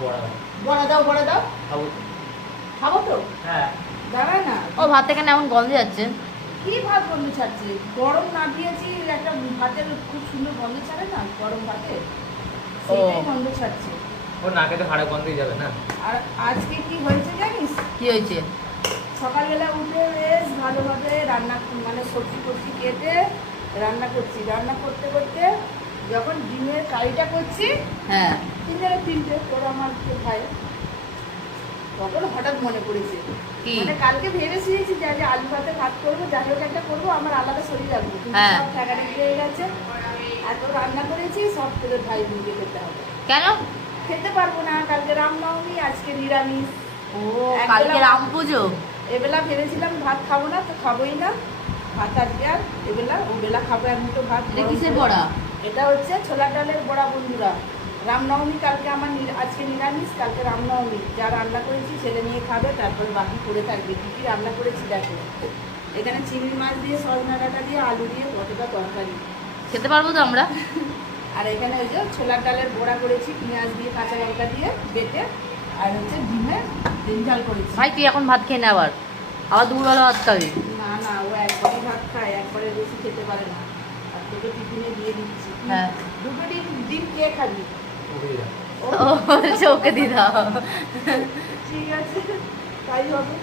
বড়া দাও বড়া দাও। খাবো তো। হ্যাঁ দাঁড়ায় না। ও ভাত থেকে এমন গন্ধ যাচ্ছে। কি ভাত গন্ধ ছাড়ছে? গরম না দিয়েছি একটা ভাতের খুব সুন্দর গন্ধ ছাড়ে না গরম ভাতে, সেটাই গন্ধ ছাড়ছে। ও নাকে তো হাড়ে গন্ধই যাবে না। আর আজকে কি হয়েছে জানিস? কি হয়েছে? সকালবেলা উঠে বেশ ভালোভাবে রান্না মানে সবজি টবজি কেটে রান্না করছি। রান্না করতে করতে যখন ডিমের কারিটা করছি, হ্যাঁ তিনটে তোর আমার ভাই, তখন হঠাৎ মনে পড়েছে কি? মানে কালকে ভেবে শুয়েছি যে আজ আলু ভাতে ভাত করবো, যাই হোক একটা করবো, আমার আলাদা শরীর রাখবো, কিন্তু হ্যাঁ। সব ঠেকানি হয়ে গেছে। এত রান্না করেছি, সব তোদের ভাই বুঝে খেতে হবে। কেন? খেতে পারবো না, কালকে রামনবমী, আজকে নিরামিষ। ও কালকে রাম পুজো। এবেলা ভেবেছিলাম ভাত খাবো না, তো খাবোই না ভাত আজকে। আর এবেলা ওবেলা খাবো এক মুঠো ভাত। এটা কিসের বড়া? এটা হচ্ছে ছোলার ডালের বড়া বন্ধুরা। রামনবমী কালকে আমার আজকে নিরামিষ, কালকে রামনবমী। যা রান্না করেছি সেটা নিয়ে খাবে, তারপরে বাকি পড়ে থাকবে। কী কী রান্না করেছি দেখো। এখানে চিংড়ি মাছ দিয়ে, সজনা ডাঁটা দিয়ে, আলু দিয়ে কতটা তরকারি। খেতে পারবো তো আমরা? আর এখানে ওই যে ছোলার ডালের বড়া করেছি, পেঁয়াজ দিয়ে কাঁচা লঙ্কা দিয়ে বেটে, আর হচ্ছে ডিমের ডিম ঝাল করেছি। ভাই তুই এখন ভাত খেয়ে নে, আবার দুপুরবেলা ভাত খাবি? না না, ও একবারই ভাত খায়, একবারে বেশি খেতে পারে না। আর তোকে টিফিনে দিয়ে দিচ্ছি। হ্যাঁ। দুটো ডিম ডিম কে খাবি? ও বলছে ওকে দিয়ে দাও। ঠিক আছে, তাই হবে।